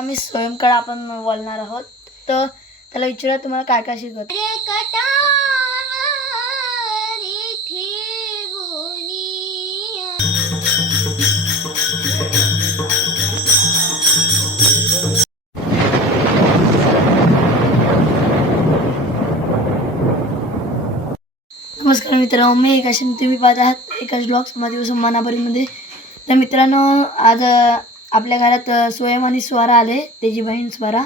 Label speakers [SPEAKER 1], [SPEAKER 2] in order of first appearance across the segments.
[SPEAKER 1] आम्ही स्वयंकळा आपण बोलणार आहोत तर त्याला विचारूया तुम्हाला काय काय शिकवत. नमस्कार मित्रांनो मी एकाशी तुम्ही पाहत आहात एकाच ब्लॉग्स माझ्या मनाबरीमध्ये तर मित्रांनो आज आपल्या घरात स्वयं आणि स्वरा आले त्याची बहीण स्वरा.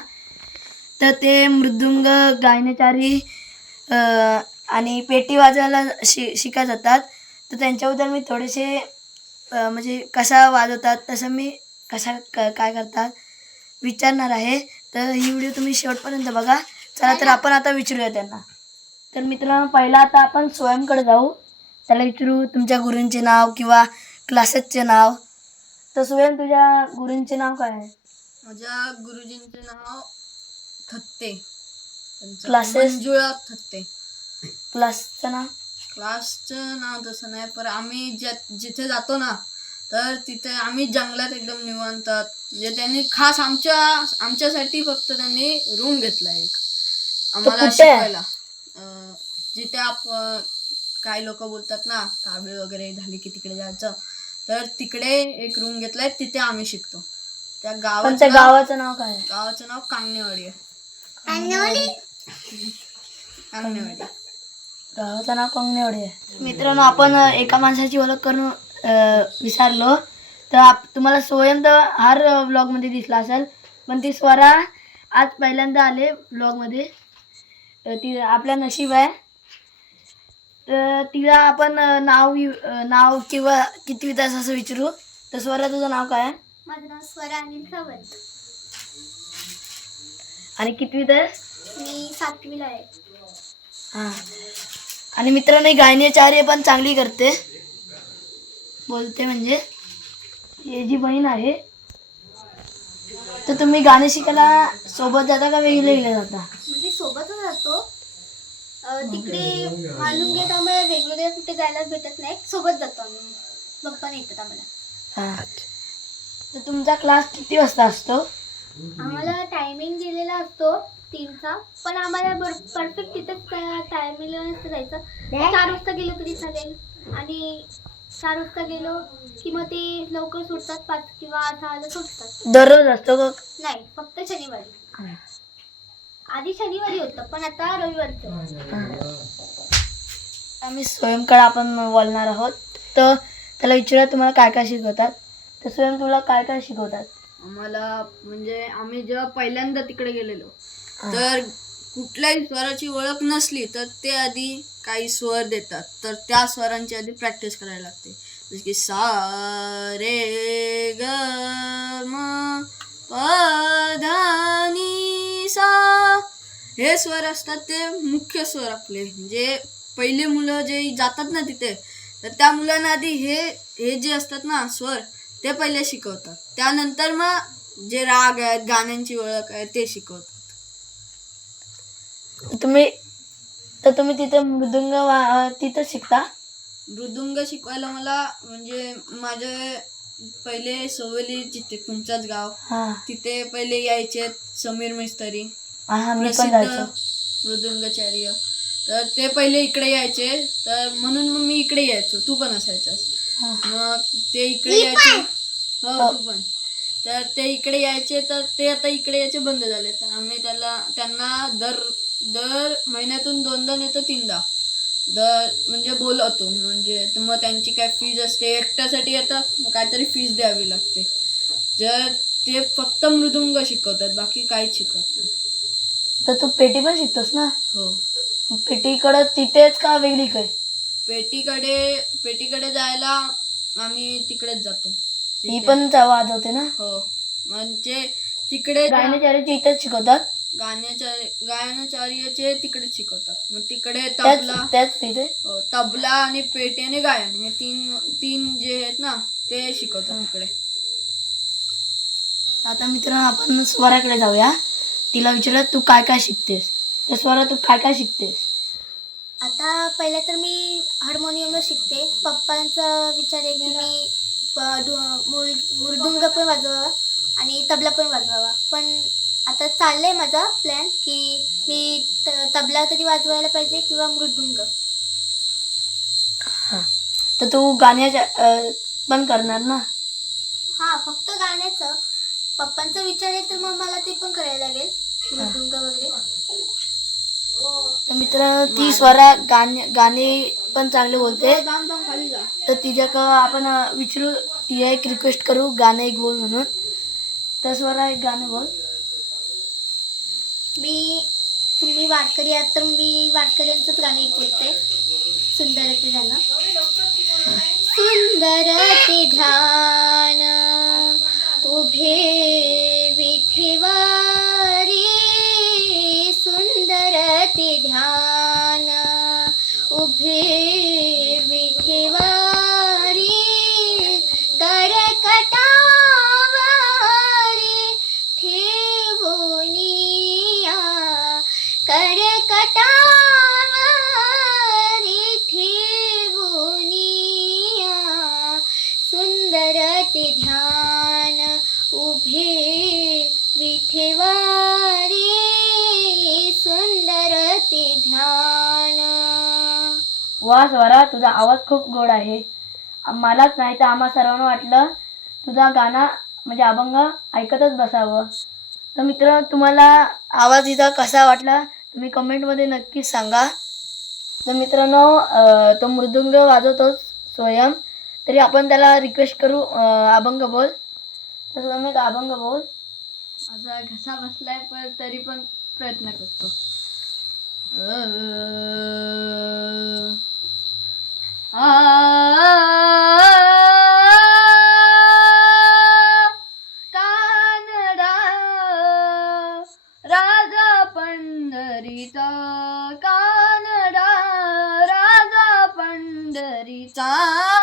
[SPEAKER 1] तर ते मृदुंग गायनचारी आणि पेटी वाजवायला शि शिकत जातात. तर त्यांच्याबद्दल मी थोडेसे म्हणजे कसा वाजवतात तसं मी कसा क काय करतात विचारणार आहे. तर ही व्हिडिओ तुम्ही शेवटपर्यंत बघा. चला तर आपण आता विचारूया त्यांना. तर मित्रांनो पहिला आता आपण स्वयंकडे जाऊ. त्याला विचारू तुमच्या गुरूंचे नाव किंवा क्लासेसचे नाव. तर स्वयं तुझ्या गुरूंचे नाव काय आहे?
[SPEAKER 2] माझ्या गुरुजींचे नाव थत्ते. त्यांचं
[SPEAKER 1] Classes?
[SPEAKER 2] मंजुळा थत्ते.
[SPEAKER 1] क्लासचं नाव?
[SPEAKER 2] क्लासचं नाव तसं नाही पण आम्ही ज्या जिथे जातो ना तर तिथे आम्ही जंगलात एकदम निवांतात म्हणजे त्यांनी खास आमच्या आमच्यासाठी फक्त त्यांनी रूम घेतला एक. आम्हाला
[SPEAKER 1] कुठे आहे?
[SPEAKER 2] शिकवायला. अं, जिथे आप काही लोक बोलतात ना कावीळ वगैरे झाली की तिकडे जायचं. तर तिकडे एक रूम घेतलाय तिथे आम्ही शिकतो. त्या
[SPEAKER 1] पण त्या
[SPEAKER 2] गावाचं नाव-
[SPEAKER 1] गावाचं नाव काय? आहे
[SPEAKER 2] गावाचं नाव कांगणेवाडी आहे. कांगणेवाडी
[SPEAKER 1] गावाचं नाव कंगनेवाडी आहे. मित्रांनो आपण अ, एका माणसाची ओळख करून अ, विसरलो. तर आप तुम्हाला स्वयं तर हर व्लॉगमध्ये दिसला असेल पण ती स्वरा आज पहिल्यांदा आले व्लॉगमध्ये अ, ती आपल्या नशीब आहे. तर तिला आपण नाव नाव किंवा किती तास असं विचारू. तर स्वरा तुझं नाव काय आहे?
[SPEAKER 3] माझं नाव स्वरा अनिल सावंत
[SPEAKER 1] आणि कितवी तास
[SPEAKER 3] मी सातवीला आहे.
[SPEAKER 1] हां. आणि मित्रांनो गायनीचार्य पण चांगली करते. बोलते म्हणजे. ही जी बहीण आहे तर तुम्ही गाणे शिकायला सोबत जाता का वेगळे वेगळे जाता?
[SPEAKER 3] म्हणजे सोबतच राहतो. अं, तिकडे मालुंग्यात आम्हाला वेगवेगळ्या कुठे जायला भेटत नाही सोबत जातो आम्ही. पप्पा नेतात आम्हाला.
[SPEAKER 1] हां. तर तुमचा क्लास किती वाजता असतो?
[SPEAKER 3] आम्हाला टायमिंग दिलेला असतो तीनचा. पण आम्हाला परफेक्ट तिथंच टायमिंगला नसतं जायचं. चार वाजता गेलो तरी चालेल. आणि चार वाजता गेलो की मग ते लवकर सुटतात पाच किंवा सहाला सुटतात
[SPEAKER 1] दररोज असतो का?
[SPEAKER 3] नाही फक्त शनिवारी. आधी शनिवारी होतं पण आता रविवारचं.
[SPEAKER 1] आम्ही स्वयंकडे आपण बोलणार आहोत. तर त्याला विचारूया तुम्हाला काय काय शिकवतात. तर स्वयं तुला काय काय शिकवतात?
[SPEAKER 2] आम्हाला म्हणजे आम्ही जेव्हा पहिल्यांदा तिकडे गेलेलो
[SPEAKER 1] हां.
[SPEAKER 2] तर कुठल्याही स्वराची ओळख नसली तर ते आधी काही स्वर देतात. तर त्या स्वरांची आधी प्रॅक्टिस करायला लागते. जसे की सा रे ग म प ध नी सा हे स्वर असतात ते मुख्य स्वर आपले. म्हणजे पहिले मुलं जे जातात ना तिथे तर त्या मुलांना आधी हे हे जे असतात ना स्वर ते पहिले शिकवतात. त्यानंतर मग जे राग आहेत गाण्यांची ओळख आहे ते शिकवतात.
[SPEAKER 1] तुम्ही तर तुम्ही तिथे मृदुंग तिथं शिकता?
[SPEAKER 2] मृदुंग शिकवायला मला म्हणजे माझे पहिले सवली जिथे तुमचंच गाव तिथे पहिले यायचे समीर मिस्त्री.
[SPEAKER 1] हां मी पण
[SPEAKER 2] प्रसिद्ध
[SPEAKER 1] जायचो.
[SPEAKER 2] मृदुंगाचार्य. तर ते पहिले इकडे यायचे. तर म्हणून मग मी इकडे यायचो. तू पण असायचास.
[SPEAKER 1] हां.
[SPEAKER 2] मग ते इकडे यायचे. हो तू पण. तर ते इकडे यायचे. तर ते आता इकडे यायचे बंद झाले. तर आम्ही त्याला त्यांना दर दर महिन्यातून दोनदा नेतो तीनदा दर म्हणजे बोलवतो. म्हणजे तर मग त्यांची काय फीज असते. एकट्यासाठी येतात मग काहीतरी फीज द्यावी लागते. जर ते फक्त मृदुंग शिकवतात बाकी काहीच शिकवत नाही.
[SPEAKER 1] तर तू पेटी पण शिकतोस ना?
[SPEAKER 2] हो.
[SPEAKER 1] पेटीकडं तिथेच का वेगळी काय?
[SPEAKER 2] पेटीकडे पेटीकडे जायला आम्ही तिकडेच जातो.
[SPEAKER 1] मी पण जा- वाजवते ना?
[SPEAKER 2] हो. म्हणजे तिकडे
[SPEAKER 1] गायनाचार्याची इथेच शिकवतात?
[SPEAKER 2] गाण्याच्या गायनाचार्याचे तिकडे शिकवतात. मग तिकडे
[SPEAKER 1] त्याच
[SPEAKER 2] तबला
[SPEAKER 1] त्याच तिथे?
[SPEAKER 2] हो, तबला आणि पेटी आणि गायन हे तीन तीन जे आहेत ना ते शिकवतात तिकडे.
[SPEAKER 1] आता मित्रांनो आपण स्वराकडे जाऊया. तिला विचारूया तू काय काय शिकतेस? तर स्वरा तू काय काय शिकतेस?
[SPEAKER 3] आता पहिलं तर मी हार्मोनियमला शिकते. पप्पांचा विचार आहे की मी प- ढो- मुल- मृदुंग पण वाजवावा आणि तबला पण वाजवावा. पण आता चाललंय माझा प्लॅन की मी त- तबला तरी वाजवायला पाहिजे किंवा मृदुंग.
[SPEAKER 1] तर तू गाण्याच्या अं, पण करणार ना?
[SPEAKER 3] हा फक्त गाण्याचं. पप्पांचा विचार आहे तर मग मला ते पण करायला लागेल.
[SPEAKER 1] तर मित्रांनो ती स्वरा गाणे गाणे पण चांगले बोलते. तर तिच्याक आपण विचारू तिला एक रिक्वेस्ट करू गाणं एक बोल म्हणून. तर स्वरा एक गाणं बोल.
[SPEAKER 3] मी तुम्ही वारकरी आहात तर मी वारकऱ्यांचंच गाणं एक बोलते. सुंदर ते गाणं. सुंदर ते ध्यान. करकटावारी ठेवोनिया करकटावारी ठेवोनिया सुंदर ते ध्यान उभे विठेवारी. सुंदर ते ध्यान.
[SPEAKER 1] वा स्वरा तुझा आवाज खूप गोड आहे. मलाच नाही तर आम्हा सर्वांना वाटलं तुझा गाणं म्हणजे अभंग ऐकतच बसावं. तर मित्र तुम्हाला आवाज इथं कसा वाटला? तुम्ही कमेंटमध्ये नक्कीच सांगा. तर मित्रांनो तो मृदुंग वाजवतोच स्वयं. तरी आपण त्याला रिक्वेस्ट करू अभंग बोल. तर मी एक अभंग बोल.
[SPEAKER 2] माझा घसा बसलाय पण तरी पण प्रयत्न करतो. studied.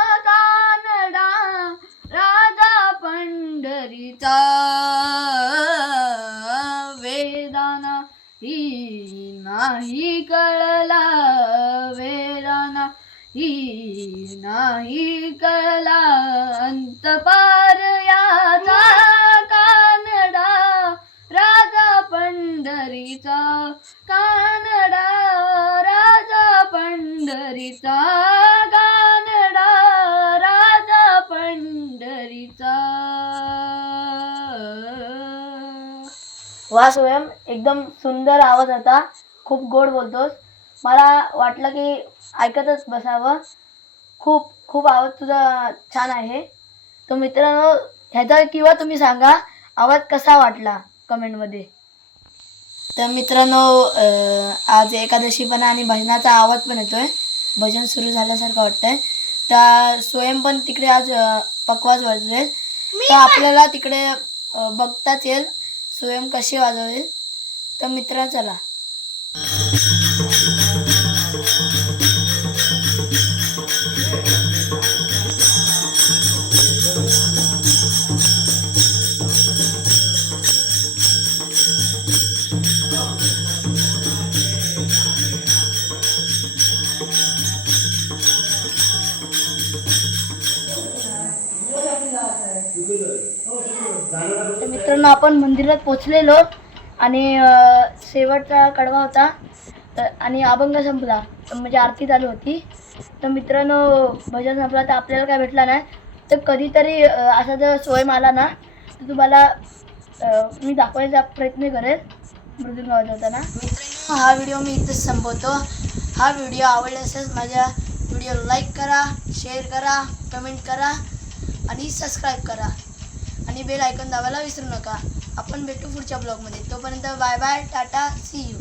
[SPEAKER 1] वा स्वयं. एकदम सुंदर आवाज होता खूप गोड बोलतोस. मला वाटलं की ऐकतच बसावं. खूप खूप आवाज तुझा छान आहे. तर मित्रांनो ह्याचा किंवा तुम्ही सांगा आवाज कसा वाटला कमेंटमध्ये? तर मित्रांनो आज एकादशी पण आणि भजनाचा आवाज पण येतोय. भजन सुरू झाल्यासारखं वाटतंय. तर स्वयं पण तिकडे आज पकवाज वाजवेल. तर आपल्याला तिकडे बघताच येईल. स्वयं कशी वाजवेल? तर मित्र चला. तर मित्रांनो आपण मंदिरात पोचलेलो आणि शेवटचा कडवा होता. तर आणि अभंग संपला. म्हणजे आरती चालू होती. तर मित्रांनो भजन संपला तर आपल्याला काय भेटला नाही. तर कधीतरी असा जर सोय आला ना तर तुम्हाला मी दाखवायचा प्रयत्न करेल. होता ना मित्रांनो हा व्हिडिओ मी इथंच संपवतो. हा व्हिडिओ आवडला असेल माझ्या व्हिडिओ लाईक करा शेअर करा कमेंट करा आणि सबस्क्राईब करा. आणि बेल आयकॉन दाबायला विसरू नका. आपण भेटू पुढच्या ब्लॉगमध्ये तोपर्यंत bye bye ta-ta see you